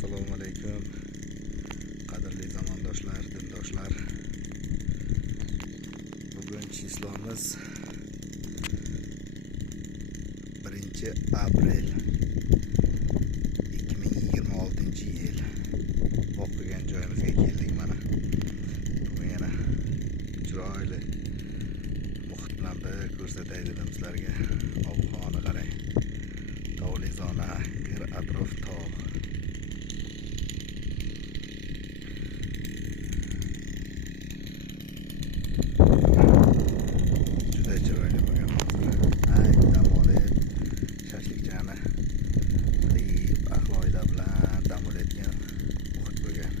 Assalomu alaykum qadrli zamondoshlar, dindoshlar. Bugun chislomiz 1-aprel 2026-yil. O'qigan joyimizga keldik mana. Bugun yana chiroyli muhit bilan bir ko'rsatay dedim sizlarga. Ob-havoni qarang. Tog'li zona, bir atrof tog'. Juda chiroyli bo'lgan hozir. Dam olib, shashlikchani qilib, ahloylar bilan dam olayotgan muhit bo'lgan.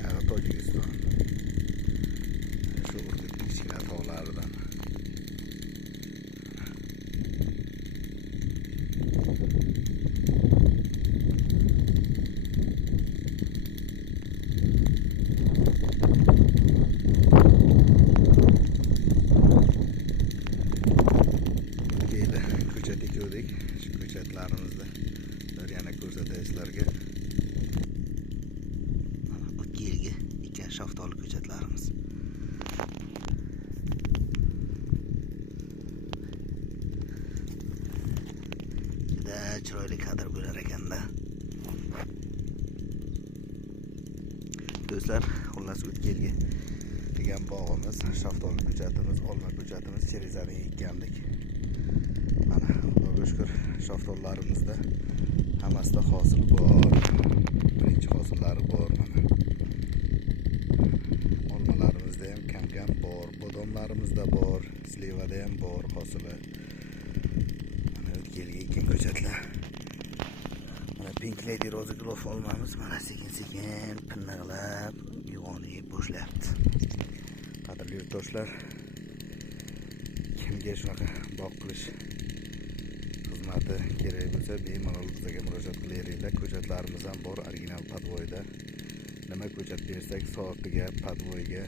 Yog'i Tojikiston. Shu Urgut kichkina tog'laridan. Ko'chat ekuvdik. Shu ko'chatlarimizda bir yana ko'rsatay sizlarga. Mana o'tgan yilgi ekan shaftoli ko'chatlarimiz. Juda chiroyli kadr bo'lar ekanda. Do'stlar, xullas o'tgan yilgi degan bog'imiz, shaftoli ko'chatimiz, olma ko'chatimiz, cherezani ekkandik. Mana Xudoga shukr, shaftollarimizda hammasida hosil bor. Birinchi hosillari bor mana. Olmalarimizda ham kam bor, bodomlarimizda bor, slivada ham bor hosili. Mana o'tgan yilgi ekan ko'chatlar. Mana Pink Lady Rosegrove olmamiz mana sekin-sekin pinnaqlab uyg'onib boshlayapti. Qadrli yurtdoshlar, kimga shunaqa bog' qilish xizmati kerak bo'lsa bemalol bizga murojaat qilaveringlar. Ko'chatlarimiz ham bor original podvoyda. Nima ko'chat bersak soatiga, podvoyga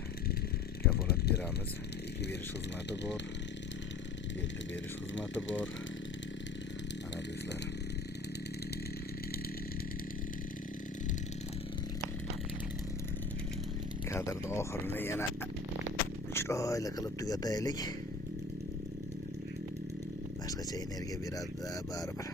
kafolat beramiz. Ekib berish xizmati bor, yetib berish xizmati bor. Mana do'stlar, kadrni oxirini yana chiroyli qilib tugataylik. Boshqacha energiya beradi baribir.